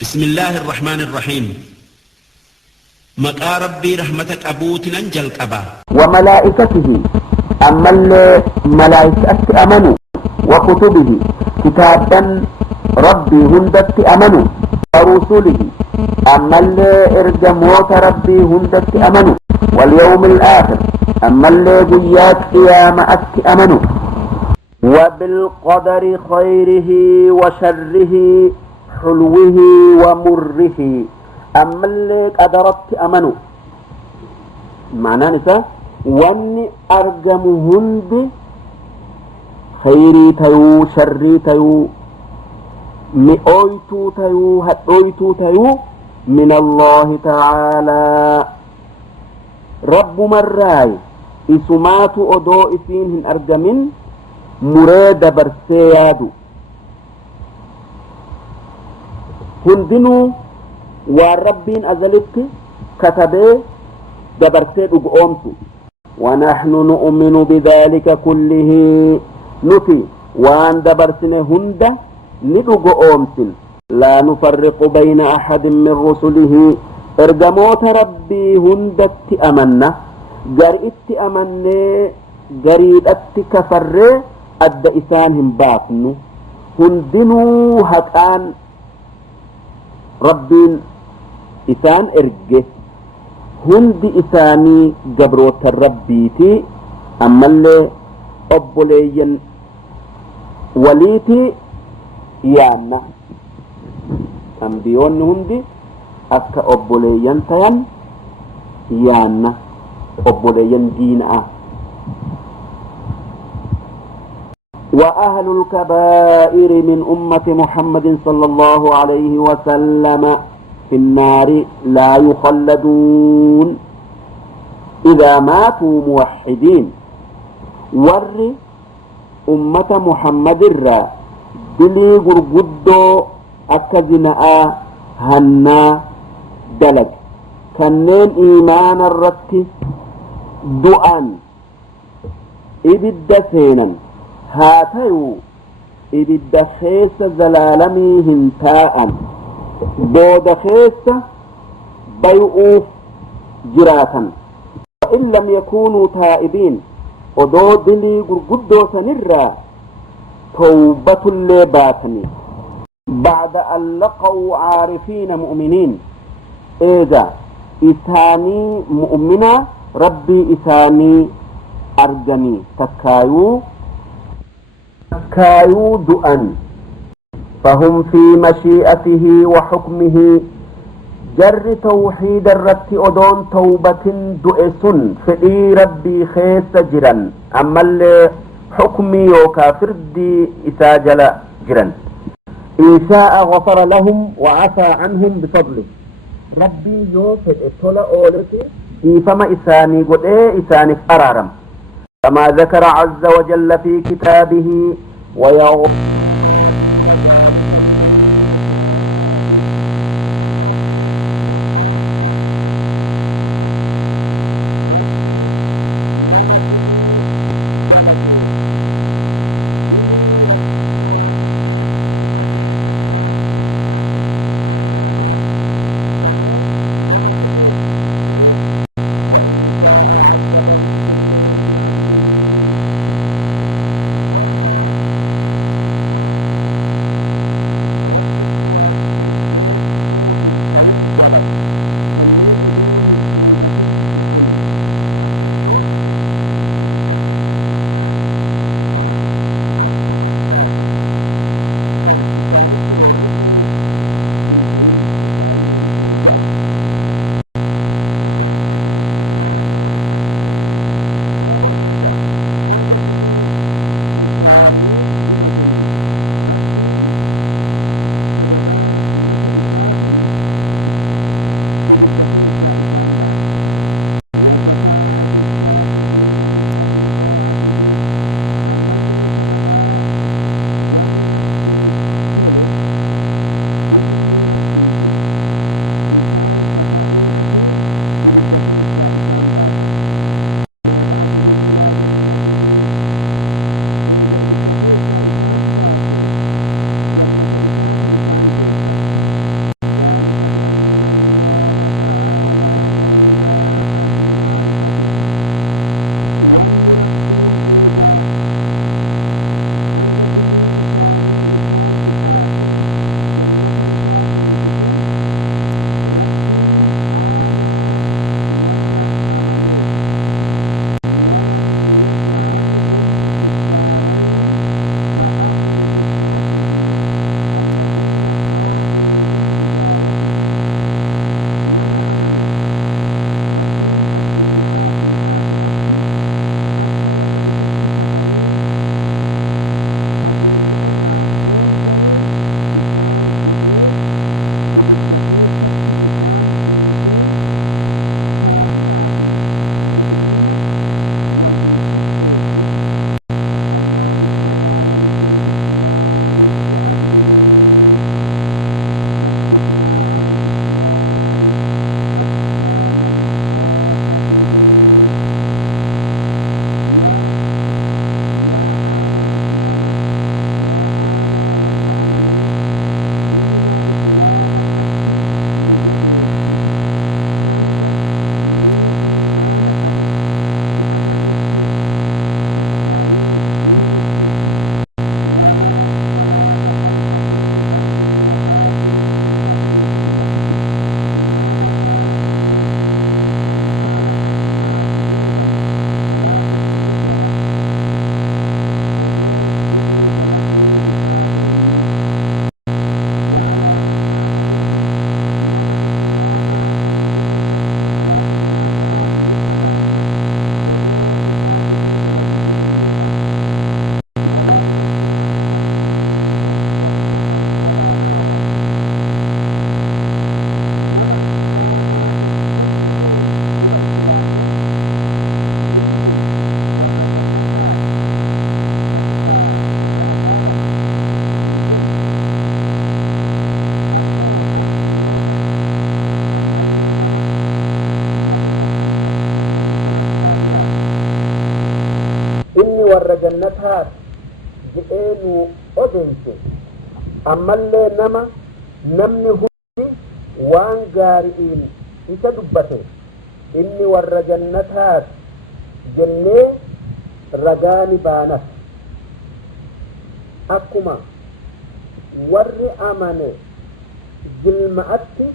بسم الله الرحمن الرحيم. مقا ربي رحمتك أبوتنا انجل قبا وملائكته أما الملائكة أمنوا وكتبه كتابا ربي هندت أمنوا ورسله أما الإرجموت ربي هندت أمنوا واليوم الآخر أما القيات قيامة أمنوا وبالقدر خيره وشره حلوه ومره أما اللي قدرت أمنوا معناه نساء واني أرجم هند خيري تيو شري تيو مئويتو تيو هدويتو تيو من الله تعالى رب مراي إسمات أدو إسينهن أرجمين مراد برسيادو هندنو والربين أزلت كتبه دبرتي أمسو ونحن نؤمن بذلك كله نتي وان دبرتنا هند ندق أمسن لا نفرق بين أحد من رسله ارجموت ربي هندت أمنا جرئت أمنا جريدت كفر أدى إسانهم باطنو هندنو هكان ربين إسان إرجه هندي إساني جبروت الربيتي أما اللي أبوليين وليتي ياما أنبيون هندي أكا أبوليين تيان يانا أبوليين دينا وأهل الكبائر من أمة محمد صلى الله عليه وسلم في النار لا يخلدون إذا ماتوا موحدين ور أمة محمد الرا دلي غرغدو أكذناء هنا دلج كنين إيمان الرت دؤان إبد سينا هاتيو إبد خيس زلالمي هنتاء بود خيس بيؤوف جراتا وإن لم يكونوا تائبين ودو دلي قرقدو سنرى توبة الليباتني بعد أن لقوا عارفين مؤمنين إذا إساني مؤمنا ربي إساني أرجني تكايو دؤن فهم في مشيئته وحكمه جر توحيد الرت أدون توبة دؤسن فئي ربي خيس جرا أما الحكمي وكافر دي إساجل جرا إن شاء غفر لهم وعفى عنهم بفضله ربي يوفد طلع أولك إفما إساني قد إساني فرارم كما ذكر عز وجل في كتابه ويغفر warra jannataa jedhee nu odeeyse ammallee namni hundi waan gaari'iin isa dubbate inni warra jannataa jennee ragaani baanas akkuma warri amane jilma'atti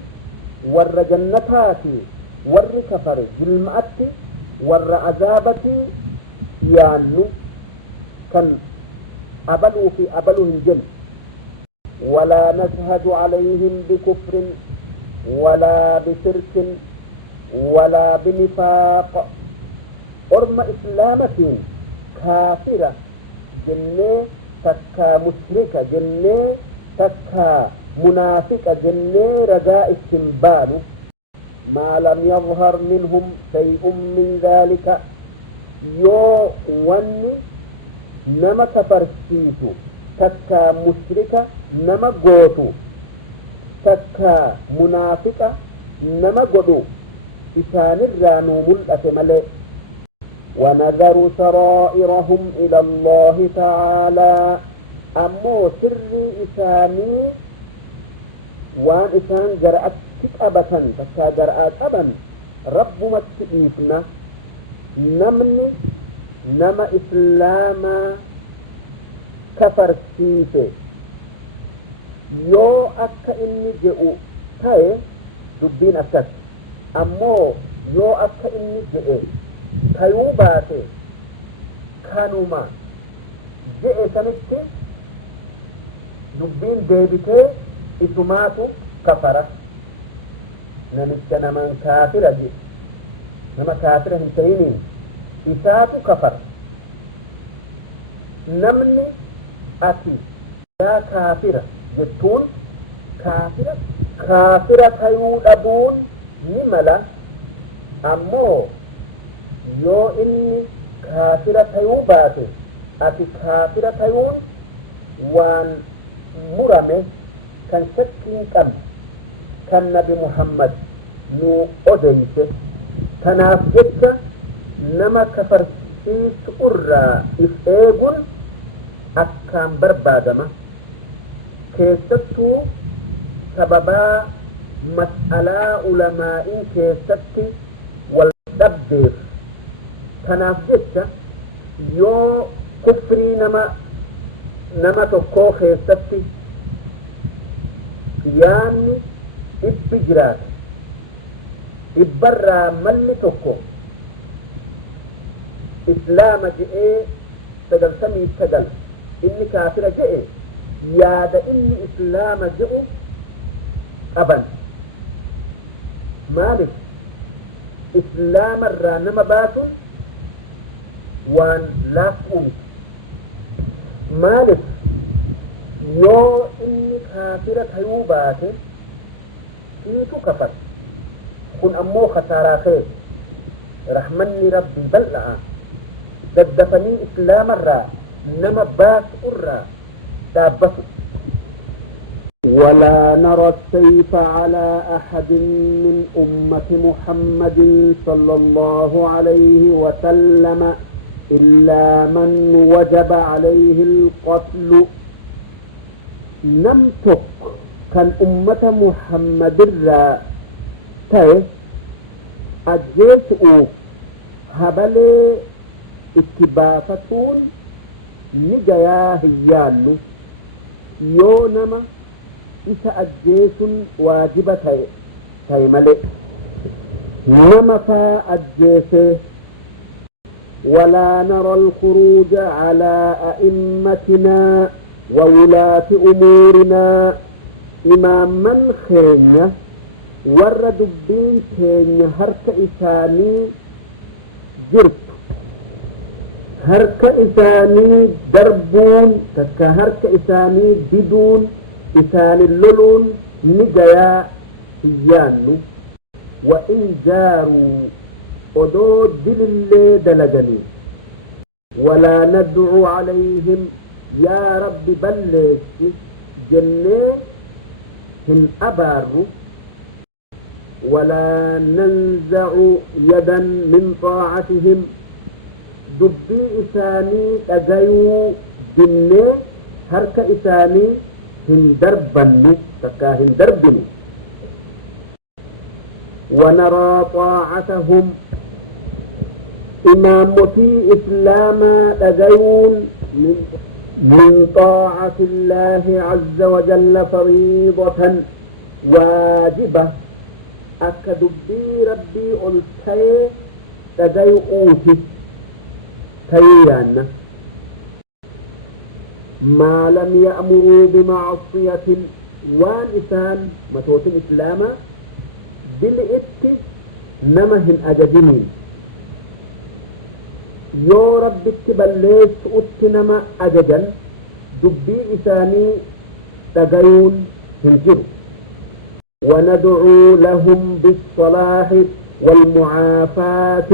warra jannataati warri kafare jilma'atti warra azaabati yaannu kan abaluu fi abaluu hin jennu ولا نشهد عليهم بكفر ولا بشرك ولا بنفاق أرم إسلامة كافرة جنة تكا مشركة جنة تكا منافقة جنة رجاء استنبال ما لم يظهر منهم شيء من ذلك يو وني نما كفرسيتو تكا مشركة نما قوتو تكا منافقة نما قدو إسان الرانو ملأة ملئ ونذر سرائرهم إلى الله تعالى أمو سر إساني وان إسان جرأت تكأبة تكا جرأت أبا رب متئيفنا نمني نما إسلاما كفر سيفه yoo akka inni jedhu ta'e dubbiin akkas ammoo yoo akka inni jedhe ta'uu baate kanuma jedhe sanitti dubbiin deebitee isumaatu kafara namicha naman kaafira jedhe nama kaafira hin ta'iniin isaatu kafara namni ati yaa kaafira jettuun kaafira ta'uu dhabuun ni mala ammoo yoo inni kaafira ta'uu baate ati kaafira ta'uun waan murame kan shakkiin qabne kan nabi Muhammad nu odeyse kanaaf jecha nama kafarsiisu irraa if eeguun akkaan barbaadama keessattuu sababaa mas'alaa ulamaa'iin keessatti wal dhabdeef kanaaf jecha yoo kufrii nama tokkoo keessatti yaanni dhibbi jiraate dhibbarraa malli tokko islaama je'ee 99 inni kaafira je'e yaada inni islaama jedhu qaban maalif islaama irraa nama baasu waan laafuun maalif yoo inni kaafira ta'uu baate siitu kafar kun ammoo khasaaraa kee rahmanni rabbii bal'aa daddafanii islaama irraa nama baasu irraa دابته ولا نرى السيف على أحد من أمة محمد صلى الله عليه وسلم إلا من وجب عليه القتل نمتك كان أمة محمد الرا تاي أجيسؤ هبلي اتبافتون نجيا هيانو yoo nama isa ajjeesun waajiba ta'e malee nama faa ajjeese ولا نرى الخروج على أئمتنا وولاة أمورنا إماما خينيا ورد الدين خينيا هرك إساني جرت هرك إساني دربون تكا هرك إساني بدون إساني اللولون نجايا يانو وإن جاروا أدود دل اللي دلقني ولا ندعو عليهم يا رب بلغ جنة هم أباروا ولا ننزع يدا من طاعتهم دبي إساني أجيو جنة هرك إساني هندربني تكا هندربني ونرى طاعتهم إمامتي إسلاما أجيون من طاعة الله عز وجل فريضة واجبة أكدبي ربي ألتي تجيو أوتي تيانا ما لم يأمروا بمعصية وان إسان متوت الإسلام بالإتك نمهن أجدنين يو ربك بليس أتنما أجدا دبي إساني تغيون هنجر وندعو لهم بالصلاح والمعافاة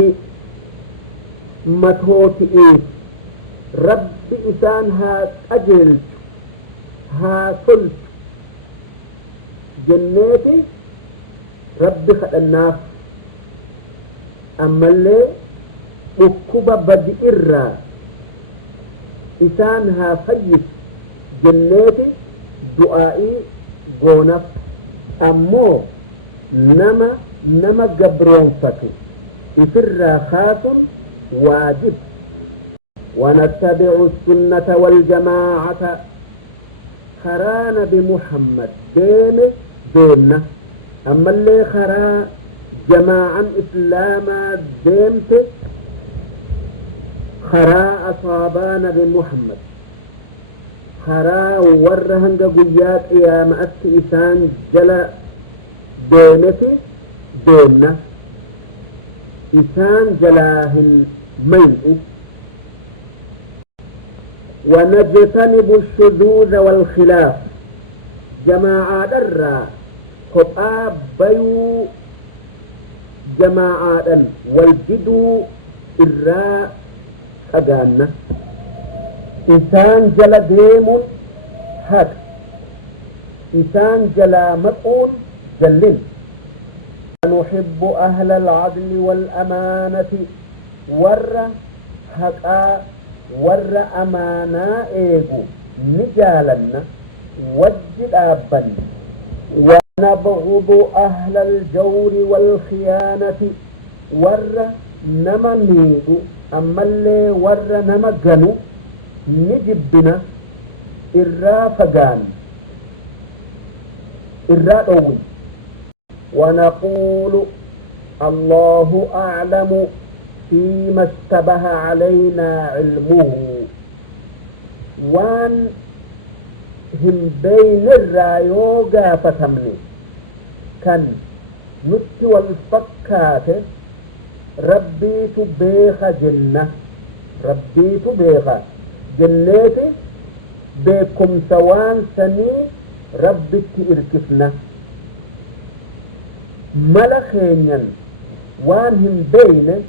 متوت إيه رب إسان ها أجل ها صلت جناتي رب خدناف أما اللي أكوبة بدئرة إسان ها فيس جناتي دعائي غونف أمو نما قبرون فتو إفرا خاص واجب ونتبع السنة والجماعة خران بمحمد دينا أما اللي خرا جماعا إسلاما ديمت خرا أصابان بمحمد خرا ورهنگ قيات يا مأت إسان جلا ديمتي دينا إسان جلاهن ميء ونجتنب الشذوذ والخلاف جماعة درا خطاب بيو جماعة والجدو إراء أجانا إنسان جل ديم حق إنسان جلا مقول جلل نحب أهل العدل والأمانة ور حقا ور أمانا إيغو نجالنا وجد أبا ونبغض أهل الجور والخيانة ور نما نيغو أما اللي ور نما جنو نجبنا إرا فقان إرا أول ونقول الله أعلم فيما اشتبه علينا علمه وان هم بين الرايوغا فتمني كان نتي والفكات ربي تبيخ جنة ربي تبيخ جنتي بكم سوان سني ربي تإركفنا ملخينيا وان هم بين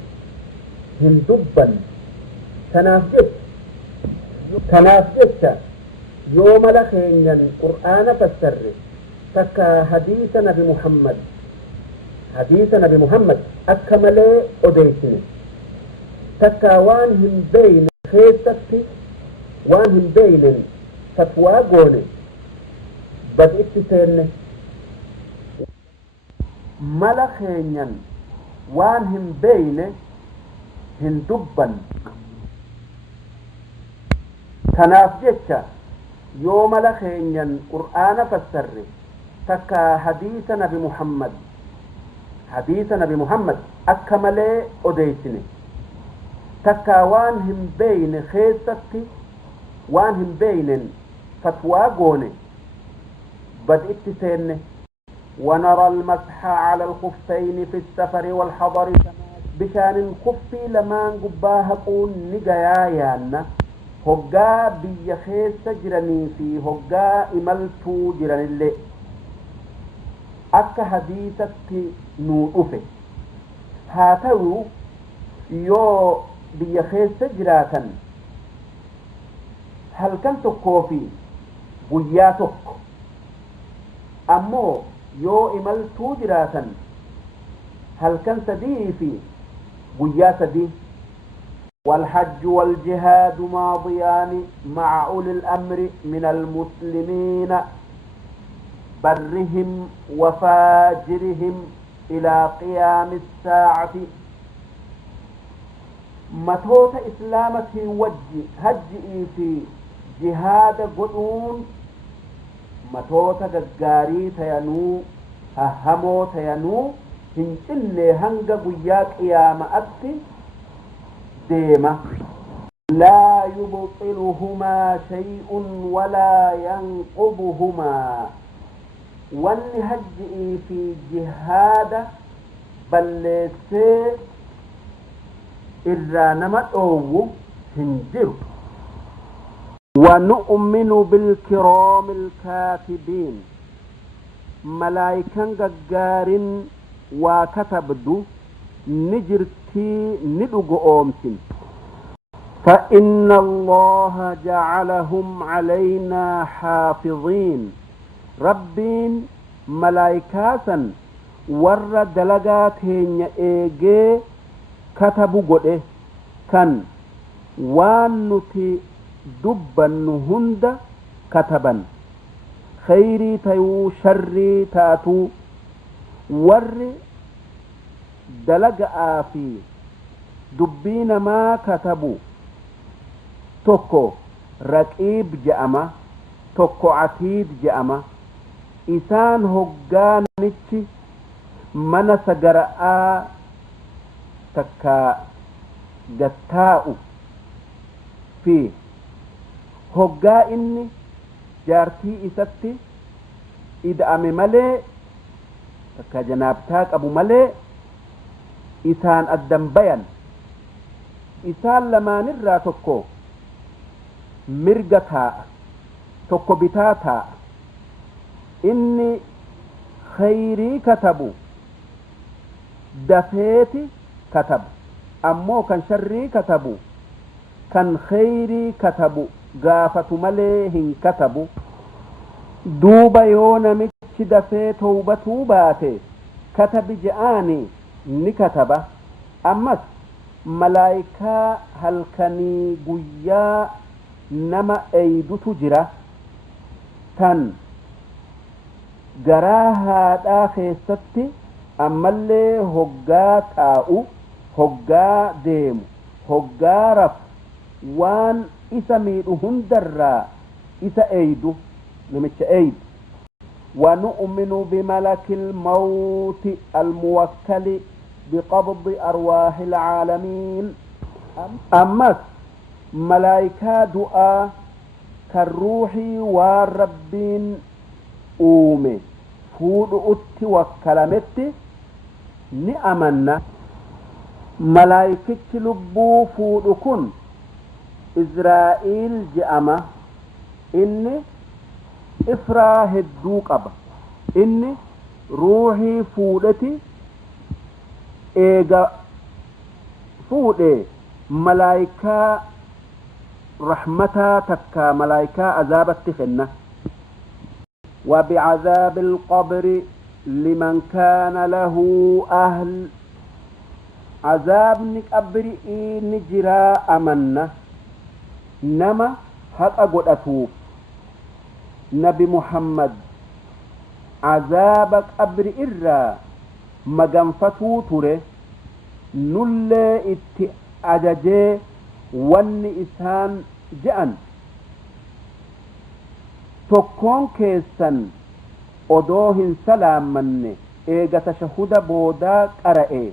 هم دبا تنافجت يوم لخينيا قرآن فسر تكا حديث نبي محمد أكمل أديتني تكا وان هم بين خيستي وان هم بين فتوى قولي بدأت تسيرني ملخينيا وان هم بين هندبا تنافجت يوم لخينيا قرآن فسر تكا حديث نبي محمد أكمل أديتني تكا وان هم بين خيستي وان هم بين فتوى قولي بدأت تسيرني ونرى المسح على الخفين في السفر والحضر بشان الخفي لمان قباها قون نقايانا هقا بيخيس جراني في هقا إملتو جراني اللي أكا حديثك نوطفه هاتو يو بيخيس جراتا هل كنت كوفي بياتك أمو يو إملتو جراتا هل كنت دي في guyyaa sadii والحج والجهاد ماضيان مع أولي الأمر من المسلمين برهم وفاجرهم إلى قيام الساعة متوت إسلامة وجه هجئي في جهاد قدون متوت غغاري تيانو أهمو تيانو هنشل هنغ قياك قيامة أتي ديمة لا يبطلهما شيء ولا ينقضهما والهجئ في جهاد بل سي إرانمت أوه هنجر ونؤمن بالكرام الكاتبين ملائكة غغار وكتبدو نجرتي ندق أومسن فإن الله جعلهم علينا حافظين ربين ملائكة ور دلقاتين إيجي كتبوا قده كان وانتي دبا هند كتبا خيري تيو شري تاتو ور دلقا في دبين ما كتبوا توكو رقيب جأما توكو عتيد جأما إسان هقانيتي من سقرآ تكا جتاؤ في هقا إني جارتي إساتي إذا أمي ملي تكا جنابتاك أبو ملي إسان الدنبيان إسان لما نرى توكو مرقتا توكو بتاتا إني خيري كتبو دفيتي كتب أمو كان شري كتبو كان خيري كتبو غافة مليهن كتبو دوبا يونا متش دفي توبة باتي كتب جآني نكتب أمس ملايكا هلكني قيا نما أيدو تجرى تن جراها داخل ستي أما اللي هقا تاؤ هقا ديم هقا رف وان إسا ميدو هندر إسا أيدو نمتش أيد ونؤمن بملك الموت الموكل بقبض أرواح العالمين أمس ملائكة دعاء كالروح والربين أومي فود أتي وكلمتي نأمنا ملائكة لبو فود كن إسرائيل جأمة إني إفراه الدوق أبا إني روحي فودتي إيغا فودي ملائكة رحمتا تكا ملائكة عذابت خنة وبعذاب القبر لمن كان له أهل عذاب نقبر نجرا أمنا نما حق أقول أتوب نبي محمد عذابك قبر إرّا مغنفتو تره نل ات أججي ون إسان جأن تكون كيسن أدوهن سلام من إيغا تشهد بودا قرأي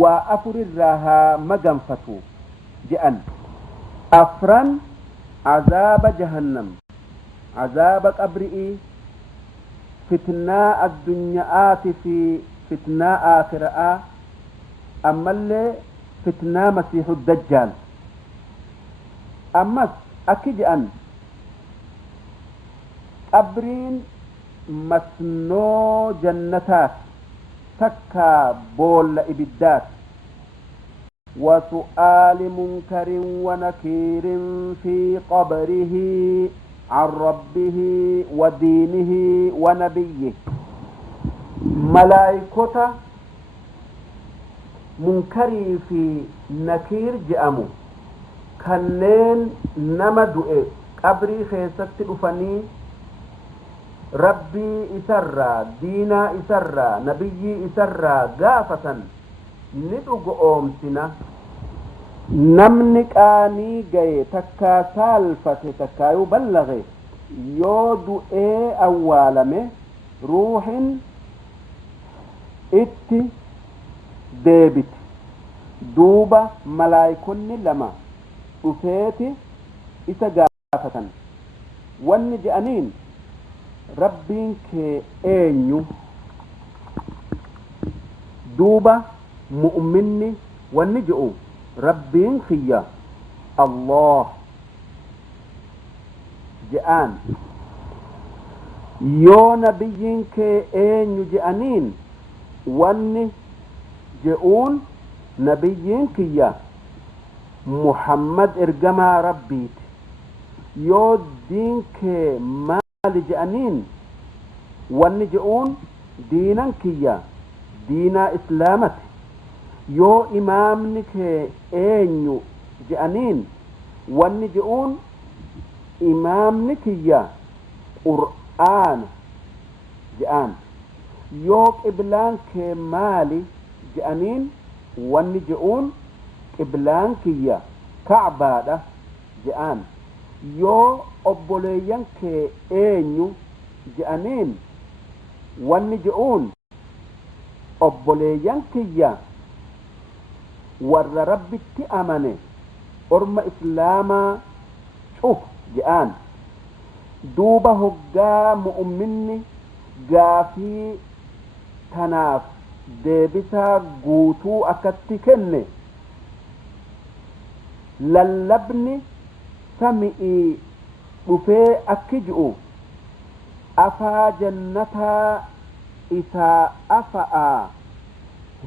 وأفر الراها مغنفتو جأن أفرن عذاب جهنم عذاب قبرئي فتناء الدنيا في فتناء آخرة أما اللي فتناء مسيح الدجال أما أكيد أن قبرين مسنو جنتات تكا بول إبدات وسؤال منكر ونكير في قبره عن ربه ودينه ونبيه ملائكة munkarii fi nakiir je'amu kanneen nama du'e qabrii keessatti dhufanii rabbii isarraa diinaa isarraa nabiyyii isarraa gaafatan ni dhugoomsina. namni qaanii gaye takkaa saalfate takkaayuu ballage yoo du'ee awwaalame ruuhin itti deebiti. duuba malaayikonni lama dhufeeti isa gaafatan wanni je'aniin rabbiin kee eenyu? duuba mu'minni wanni je'u rabbiin kiyya Allah je'aan. yoo nabiyyiin kee eenyu je'aniin wanni je'uun nabiyyiin kiyya Muhammad ergamaa rabbiiti. yoo diin kee maali je'aniin wanni je'uun diinan kiyya diinaa islaamati. yoo imaamni kee eenyu je'aniin wanni je'uun imaamni kiyya qur'aana je'aan. yoo qiblaan kee maali je'aniin wanni je'uun qiblaan kiyya ka'baadha je'aan. yoo obboleeyyan kee eenyu je'aniin wanni je'uun obboleeyyan kiyya warra rabbitti amane orma islaamaa cuf je'aan. duuba hoggaa mu'minni gaafii tanaaf deebisaa guutuu akkatti kenne lallabni sami'ii dhufee akki ji'u afaa jannataa isaa afa'aa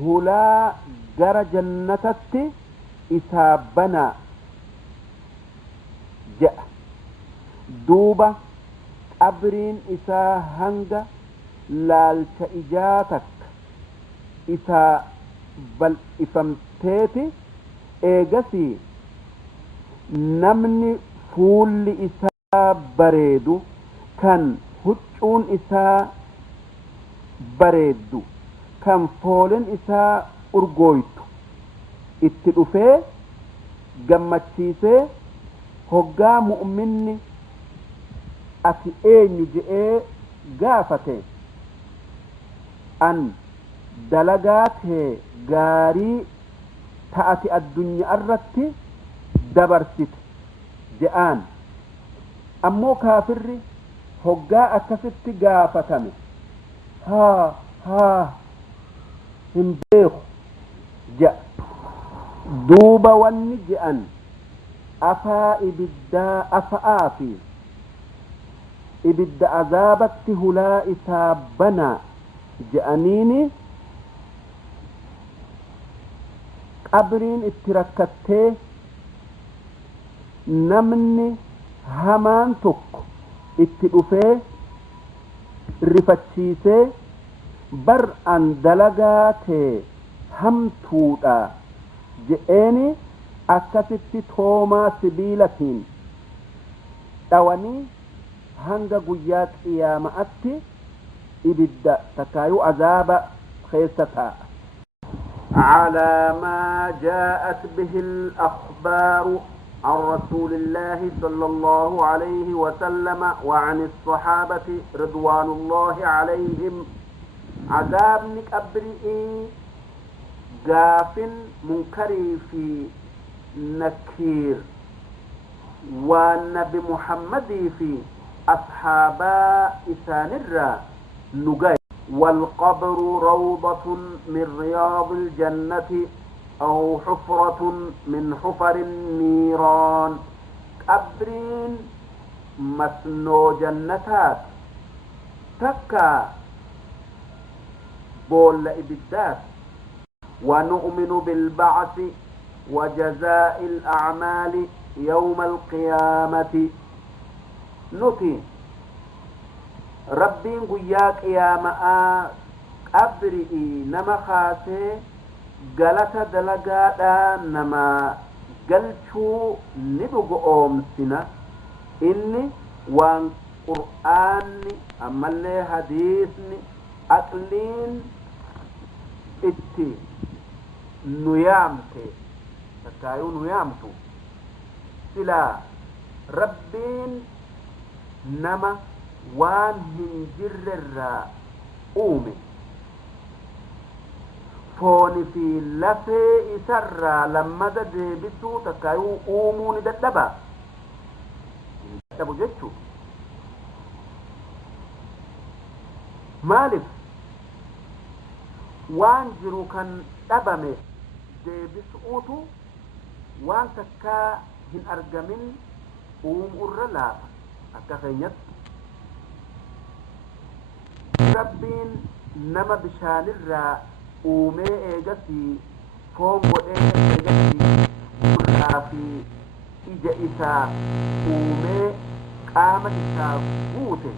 hulaa gara jannatatti isaa banaa je'a. duuba qabriin isaa hanga laalcha ijaa takka isaa bal'ifamteeti. eegasii namni fuulli isaa bareedu kan huccuun isaa bareeddu kan foolin isaa urgooytu itti dhufee gammachiisee hoggaa mu'minni ati eenyu je'ee gaafate an dalagaa tee gaarii ta'ati addunyaa irratti dabarsite je'aan. ammoo kaafirri hoggaa akkasitti gaafatame haa hin beeku je'a. duuba wanni je'an afaa ibiddaa afa'aa fi ibidda azaabatti hulaa isaa banaa je'aniini qabriin itti rakkattee namni hamaan tokko itti dhufee rifachiisee bar an dalagaa tee hamtuudha je'eeni akkasitti toomaa sibiilatiin dhawanii hanga guyyaa qiyaama'atti ibidda takkaayuu azaaba keessa taa'a. على ما جاءت به الأخبار عن رسول الله صلى الله عليه وسلم وعن الصحابة رضوان الله عليهم عذاب نكبرئي قاف منكري في نكير والنبي محمد في أصحابا إسان الرا نقاي والقبر روضة من رياض الجنة أو حفرة من حفر النيران. قبرين مسنو جنتات تكا بول إبدات. ونؤمن بالبعث وجزاء الأعمال يوم القيامة. نتي rabbiin guyyaa qiyaamaa qabri'i nama kaasee galata dalagaadhaa nama galchuu ni dhugoomsina inni waan qur'aanni ammallee hadiisni aqliin itti nu yaamte takkaayuu nu yaamtu silaa rabbiin nama waan hin jirrerraa uume fooni fi lafee isarraa lammada deebisuu takkaayuu uumuu ni dadhaba dadhabu jechuu maalif waan jiru kan dhabame deebisuutu waan takkaa hin argamin uumuurra laafa akka keenyatti rabbiin nama bishaanirraa uumee eegasii foon godhee eegasii gurraa fi ija isaa uumee qaama isaa guute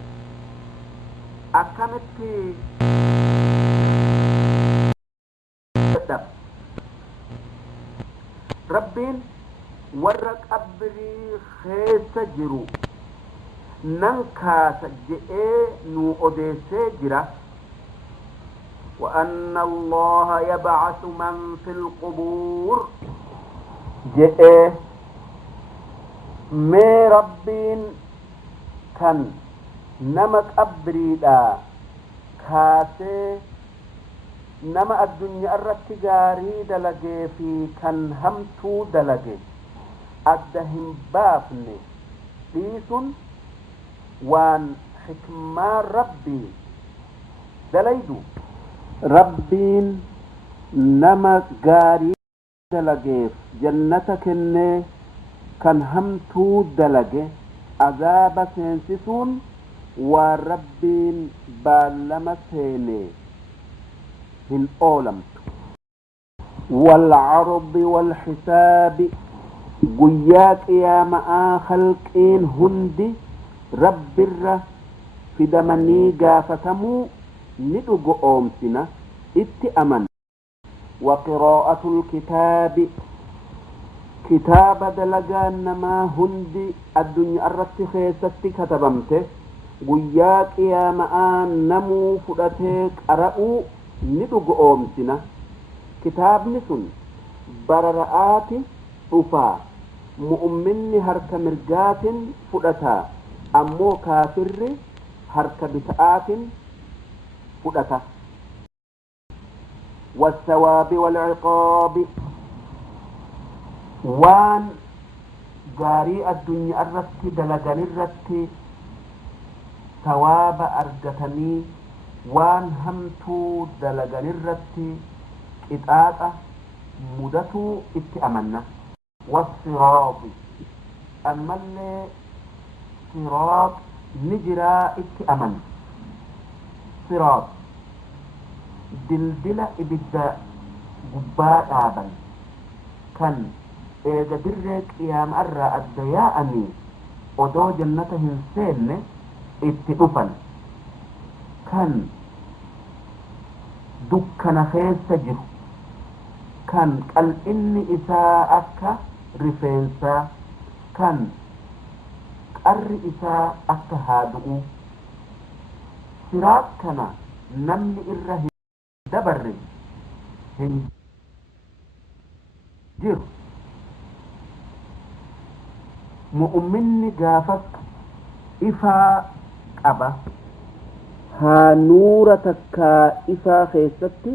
akkamitti rabbiin warra qabrii keessa jiru nan kaasa je'ee nu odeessee jira وأن الله يبعث من في القبور جئ مي ربين كان نمك أبريدا كاسي نما الدنيا الرتجاري دلقي في كان همتو دلقي أدهم بافني ديسون وان حكما ربي دليدو ربين نما غاري دلقيف جنتك إني كان همتو دلقي عذاب سينسسون وربين بالما سيني هن أولمت والعرض والحساب قياك يا ما خلقين هندي رب الره في دمني قافتمو ندق أومسنا اتأمن وقراءة الكتاب كتاب دلقان ما هندي الدنيا الرتخيسة كتبمته قياك يا ما نمو فرتك أرأو ندق أومسنا كتاب نسن بررآت رفا مؤمن هرك مرقات فرتا أمو كافر هرك بتآت فرتا والثواب والعقاب وان جاري الدنيا الرتي دلقان الرتي ثواب أرجتني وان همتو دلقان الرتي إطاقة مدتو اتأمنا والصراط أما اللي صراط نجرى اتأمن صراط دلدلة إبدا قباء آبا كان إذا درك إيام أرى الدياءني ودو جنته السين اتئفن كان دكنا خيس تجر كان قال إني إساءك رفنسا كان قر إساءك هادئو صراط كان نمني إره دبر هنجر مؤمن قافك إفا قبا ها نورتك إفا خيستي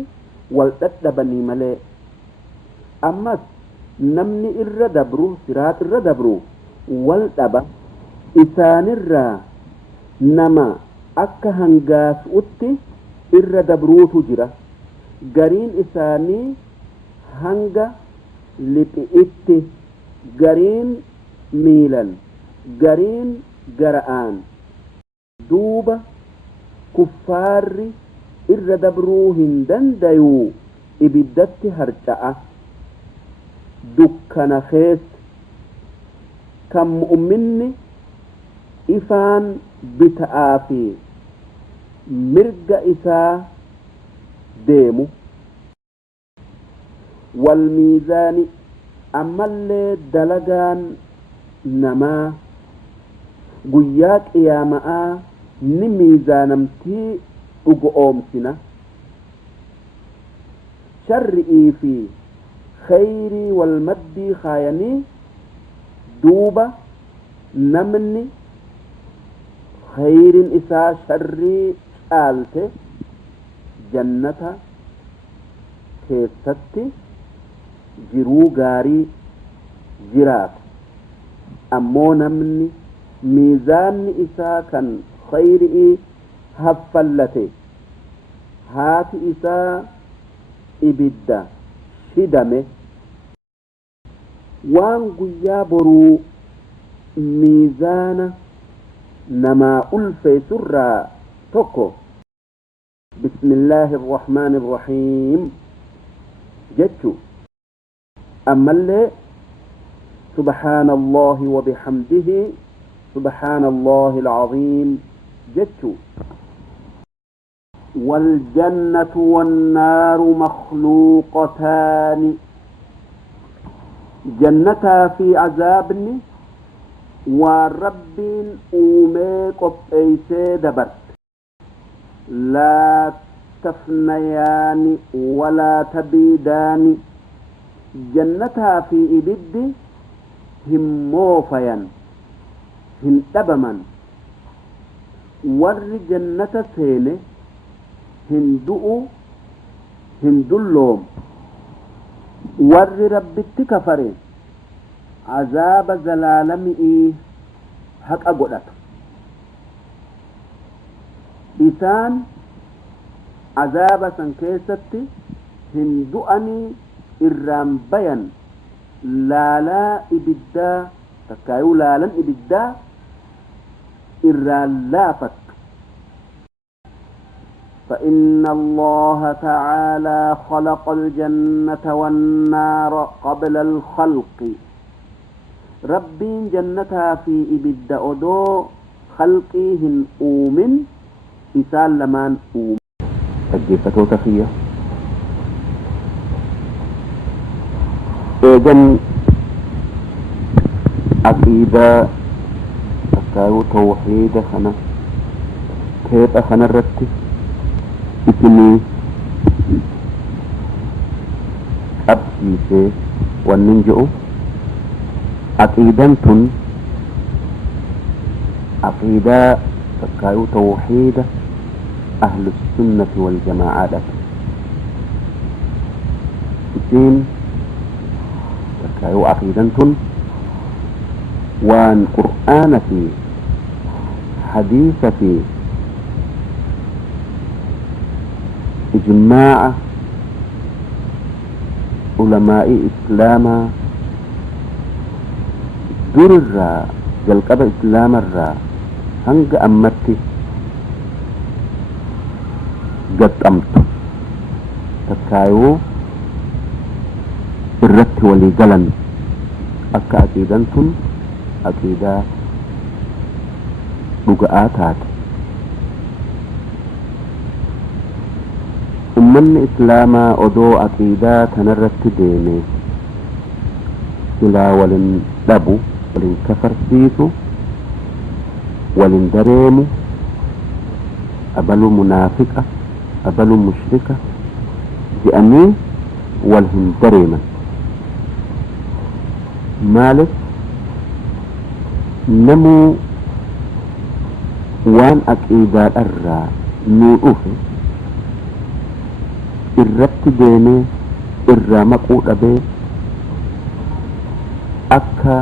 والتدبني ملئ أمس نمني الردبرو صراط الردبرو والدبا إسان الرا نما أكا هنغاس أتي الردبرو تجرى قرين إساني هنغا لبئتي قرين ميلان قرين قرآن دوبا كفاري الردبرو هندن دايو إبدت هرجاء دكنا خيس كم مؤمني إفان بتآفي مرق إسا ديمو والميزان أما اللي دلقان نما قياك يا ماء نميزانمتي أقومسنا شرئي في خيري والمدي خايني دوبة نمني خير إسا شري آلته جنة كيستي جرو غاري جرات أمو نمني ميزان إسا كان خيري هفلته هات إسا إبدا شدمه وان قيا برو ميزان نما ألفي سرى توكو بسم الله الرحمن الرحيم جتشو أما اللي سبحان الله وبحمده سبحان الله العظيم جتشو والجنة والنار مخلوقتان جنتا في عذابني ورب أوميك أبئيسي دبرت لا تفنيان ولا تبيدان جنتها في إبد هم موفيا هم دبما ور جنة سينه هندؤ هندلوم ور ربك كفرين عذاب زلالمئي حق أقولك إسان عذاب سنكيستي هندؤني إرام بيان لا إبدا تكايو لالا إبدا إرام لافت فإن الله تعالى خلق الجنة والنار قبل الخلق ربي جنتها في إبدا أدو خلقيهن أومن إسال لمان أومن الجيفتو تخية إذن عقيدة تكاو توحيد خنا كيف أخنا الرتي إسمي أبسيسي والننجؤ عقيدة عقيدة تكاو توحيد أهل السنة والجماعة إسين تكاو عقيدة وان قرآن في حديث في إجماع علماء إسلام در جلقب إسلام الرا هنگ أمتي قد أمت تكايو الرت ولي قلن أكا أكيدنتم أكيدا بقاءاتات من إسلاما أدو أكيدا تنرت ديني سلا ولن دبو ولن كفر سيسو ولن دريمو أبلو منافقة أبلو مشركة جأني ولهم دريما مالك نمو وان أكيدا الرا نوءفي irratti deemee irraa maquu dhabee akka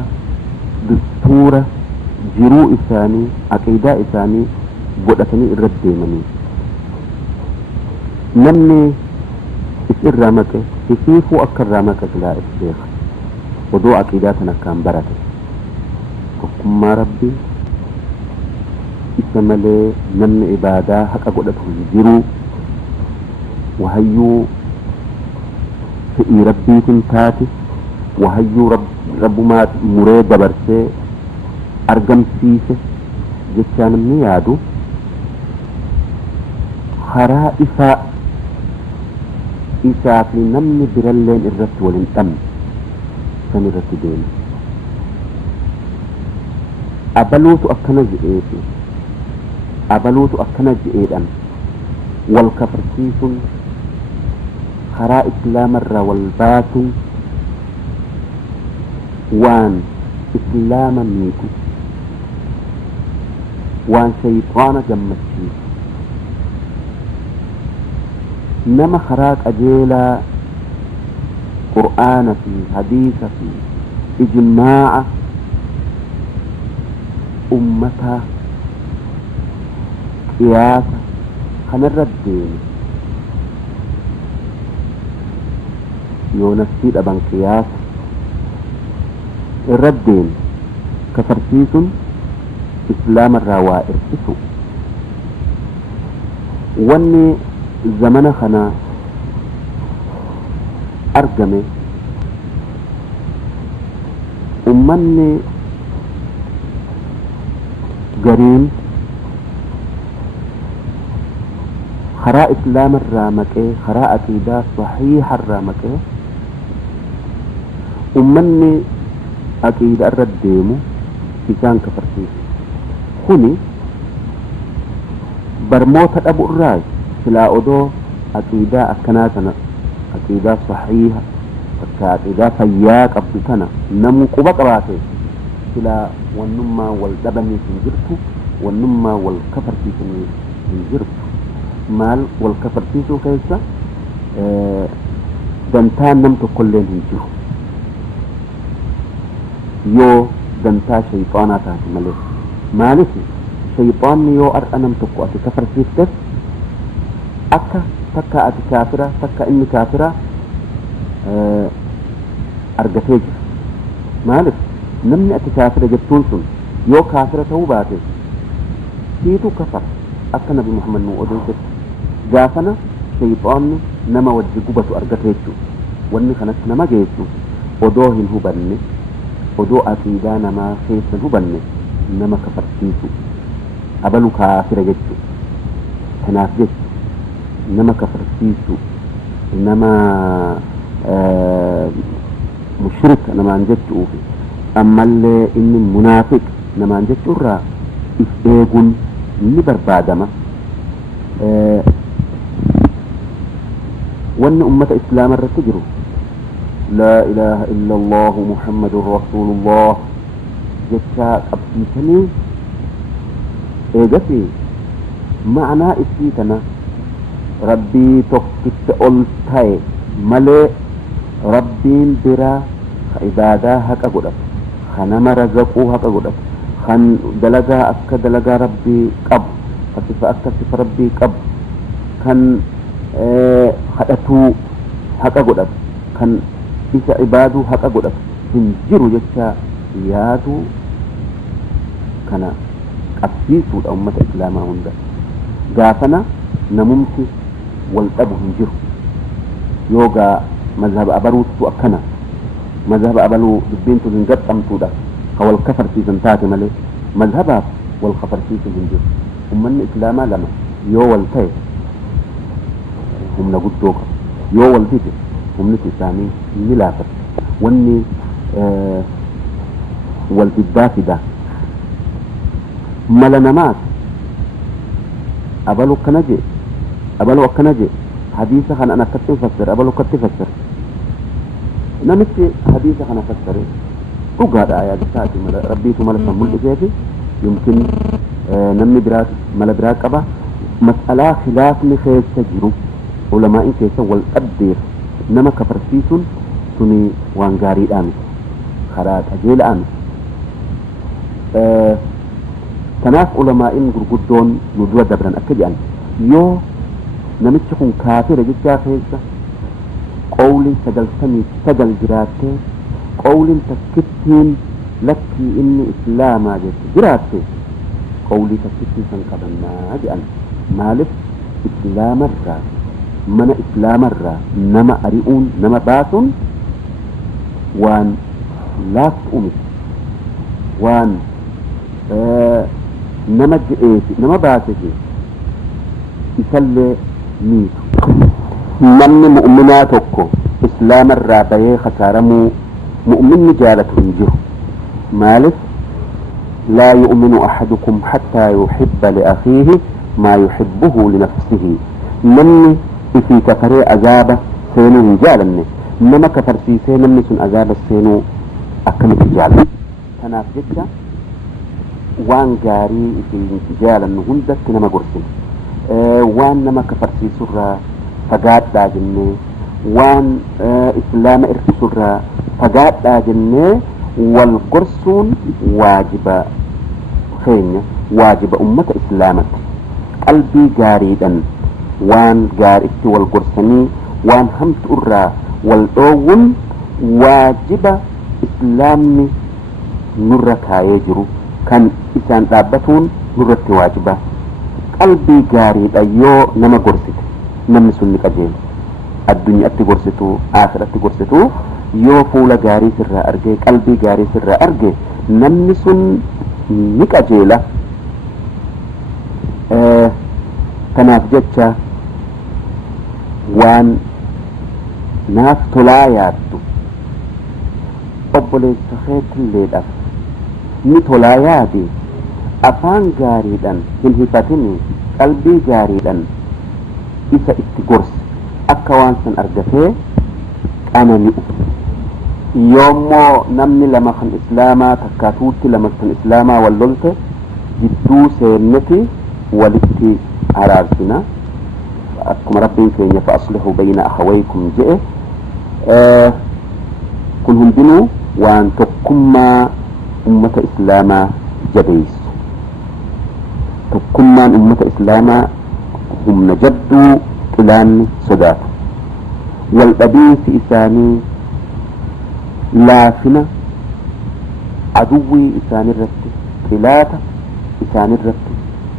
dastuura jiruu isaanii aqiidaa isaanii godhatanii irratti deemanii namni irraa maqe isiifuu akka irraa maqe silaa is beeka odoo aqiidaa tan akkaan barate tokkummaa rabbii isa malee namni ibaadaa haqa godhatu hin jiru وهيو في ربي تنتاتي وهيو رب ما مريد برسي أرقم سيسي جتشان ميادو خرائفا isaa fi namni biralleen irratti wal hin dhabne san irratti deema. Abaluutu akkana jedheefi abaluutu akkana jedheedhaan wal kafirsiisuun karaa islaamarraa wal baasuun waan islaama miidhu waan shayxaana gammachiisu nama karaa qajeelaa qur'aana fi hadiisa fi ijmaa'a ummataa qiyaasa kanarra deeme yoo nafsii dhaban qiyaasa irra deeme kafarsiisuun islaamarraa waa irkisu wanni zamana kana argame ummanni gariin karaa islaamarraa maqee karaa aqiidaa sahiiharraa maqee ummanni aqiida irra deemu isaan kafarsiisu kuni barmoota dhabu irraa silaa odoo aqiidaa akkanaa kana aqiidaa sahiiha akka aqiidaa fayyaa qabdu tana namuu quba qabaate silaa wannummaa wal dhabanii hin jirtu wannummaa wal kafarsiisanii hin jirtu maal wal kafarsiisuu keessa dantaa nam tokkolleen hin jiru yoo dantaa shayxaanaa taate malee maaliif shayxaanni yoo ar'a nam tokko ati kafarsiiftes akka takka ati kaafira takka inni kaafira argatee jira maaliif namni ati kaafira jettuun sun yoo kaafira ta'uu baate siitu kafar akka nabi muhammad nu odeessetti gaafana shayxaanni nama wajji gubatu argatee jechuudha wanni kanatti nama geessu odoo hin hubanne odoo aqiidaa namaa keessa hin hubanne nama kafarsiisu abalu kaafira jechuudha kanaaf jecha nama kafarsiisu nama mushrika namaan jechuufi ammallee inni munaafiq namaan jechuurraa if eeguun ni barbaadama wanni ummata islaama irratti jiru laa ilaaha illa allahu muhammadun rasuulullah jechaa qabsiisanii eegasi ma'anaa isii tana rabbii tokkicha ol ta'e malee rabbiin biraa ka ibaadaa haqa godhatu ka nama razaquu haqa godhatu kan dalagaa akka dalagaa rabbii qabu ka sifa akka sifa rabbii qabu kan kadhatuu haqa godhatu kan isa ibaaduu haqa godhatu hin jiru jecha yaadu kana qabsiisuudha ummata islaamaa hunda gaafana namumti wal dhabu hin jiru yoogaa mazhaba abaluutu akkana mazhaba abaluu dubbiintu hin gaxxamtuudha ka wal kafarsiisan taate malee mazhabaaf wal kafarsiisan hin jiru ummanni islaamaa lama yoo wal ta'e humna guddoo qabu yoo wal dide humni isaanii ni laafata wanni wal diddaa fidaa mala namaat abalu akkana je hadiisa kana ana akkatti fassara abalu akkatti fassara namichi hadiisa kana fassare dhugaadha ayaati isaati mala rabbiitu mala san mul'iseefi yumkin namni biraa mala biraa qaba mas'alaa khilaafni keessa jiru ulamaa'in keessa wal dhabdeef nama kafarsiisuun suni waan gaariidhaa miti karaa qajeelaa miti kanaaf ulamaa'in gurguddoon nu dura dabran akka jedhan yoo namichi kun kaafira jechaa keessa qawliin 99 jiraattee qawliin takkittiin lakkii inni islaamaa jette jiraatte qawlii takkittiin san qabannaa jedhan maaliif islaamarraa mana islaamarraa nama ari'uun nama baasuun waan laaftu miti waan nama je'eefi nama baasefi isallee miitu namni mu'minaa tokko islaama irraa bahee khasaaramuu mu'minni jaalatu hin jiru maalif laa yu'minu ahadukum hattaa yuhibba liakhiihi maa yuhibbuhu linafsihi namni isii kafaree azaaba seenuu hin jaalanne nama kafarsiisee namni sun azaaba seenuu akkamitti jaalatu kanaaf jecha waan gaarii isii jaalannu hundatti nama gorsina waan nama kafarsiisurraa fagaadhaa jennee waan islaama irkisurraa fagaadhaa jennee wal gorsuun waajiba keenya waajiba ummata islaamatti qalbii gaariidhan waan gaariitti wal gorsanii waan hamtu irraa wal dhoowwun waajiba islaamni nurra kaayee jiru kan isaan dhaabbatuun nurratti waajiba qalbii gaariidha yoo nama gorsite namni sun ni qajeela addunyaatti gorsitu aakhiraatti gorsitu yoo fuula gaarii sirraa arge qalbii gaarii sirraa arge namni sun ni qajeela kanaaf jecha waan naaf tolaa yaaddu obboleessa keettilleedhaaf ni tolaa yaade afaan gaariidhan hin hifatini qalbii gaariidhan isa itti gorsi akka waan san argatee qanani'u yoommoo namni lama kan islaamaa takkaatuutti lama kan islaamaa wal lolte jidduu seenneti walitti araarsina akkuma rabbiin keenya fa aslihu bayna akhawaykum jedhe kun hundinuu waan tokkummaa ummata islaamaa jabeessu tokkummaan ummata islaamaa humna jadduu xilaanni sodaatu wal dhabiinsi isaanii laafina aduwwii isaanirratti xilaata isaanirratti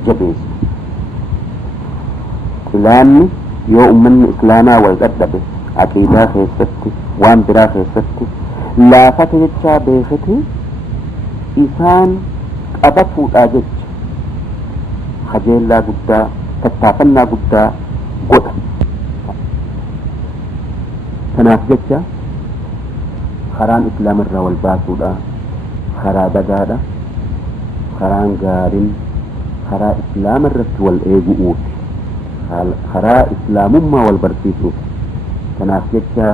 jabeessu xilaanni yoo ummanni islaamaa wal dadhabe aqiidaa keessatti waan biraa keessatti laafata jechaa beekati isaan qabatuudhaa jecha kajeellaa guddaa tattaafannaa guddaa godha kanaaf jecha karaan islaamirraa wal baasuudha karaa badaadha karaan gaariin karaa islaamirratti wal eegu'uuti karaa islaamummaa wal barsiisuuti kanaaf jecha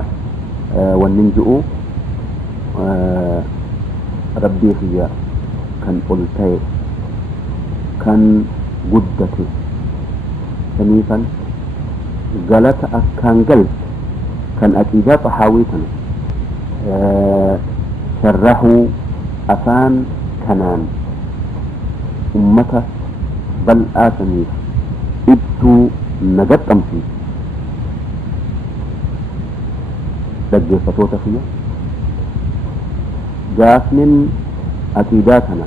wannin ji'u rabbii kiyya kan ol ta'e kan guddate saniifan galata akkaan galte kan aqiidaa xahaawii tana sharrahuu afaan kanaan ummata bal'aa saniif ibsuu nagaxxamsiisu dhaggeeffatoota kiyya gaafnin aqiidaa kana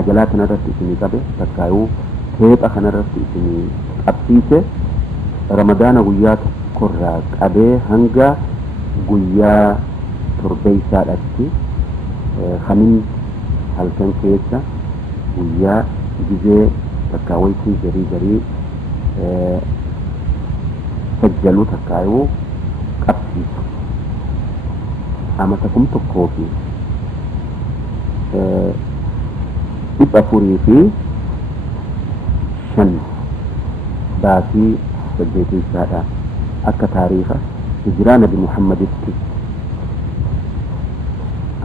ajalaa kanarratti isinii qabe takkaayuu teepha kanarratti isinii qabsiise ramadaana guyyaa tokkorraa qabee hanga guyyaa torbeysaadhatti kanin halkan keessa guyyaa gizee takkaawaytii garii sajjaluu takkaayuu qabsiisu amata 1,000 fi 405 baasii 8 akka taariikha hijiraa nabi muhammaditti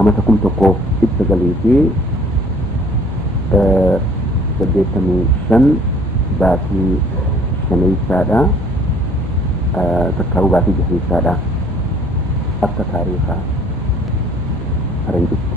amata 1,900 fi 85 baasii 5 takkaa'uu baasii 6 akka taariikha faranjitti